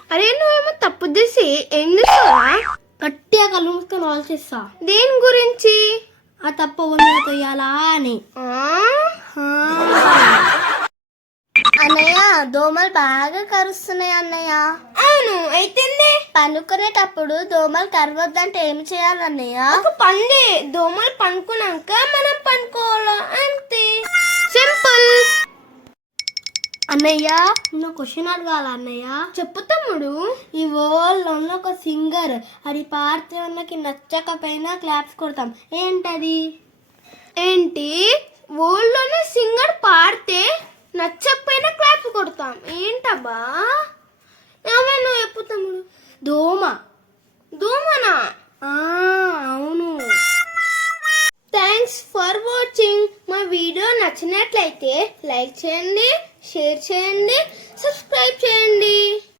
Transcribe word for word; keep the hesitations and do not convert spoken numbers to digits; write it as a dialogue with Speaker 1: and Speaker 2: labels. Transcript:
Speaker 1: అరే నువ్వేమో తప్పు చేసి ఏం చేస్తావా?
Speaker 2: గట్టిగా కళ్ళు మూసుకొని ఆలోచిస్తా
Speaker 1: దేని గురించి?
Speaker 2: ఆ తప్పు ఉన్న తొయ్యాలా అని.
Speaker 3: అన్నయ్య దోమలు బాగా కరుస్తున్నాయి అన్నయ్య.
Speaker 1: అవును అయితే
Speaker 3: పనుకునేటప్పుడు దోమలు కరవద్దంటే ఏమి చేయాలన్నయ్య?
Speaker 1: ఒక పండే దోమలు పనుకున్నాక మనం పనుకోవాలా అంతే, సింపుల్.
Speaker 2: అన్నయ్య నువ్వు క్వశ్చన్ అడగాల అన్నయ్య.
Speaker 1: చెప్పు తమ్ముడు.
Speaker 2: ఈ వరల్డ్ ఉన్న ఒక సింగర్ అది పాడితే ఉన్నకి నచ్చకపోయినా క్లాప్స్ కొడతాం, ఏంటది?
Speaker 1: ఏంటి? వరల్డ్ లోనే సింగర్ పాడితే నచ్చకపోయినా క్లాప్స్ కొడతాం, ఏంటబ్బా?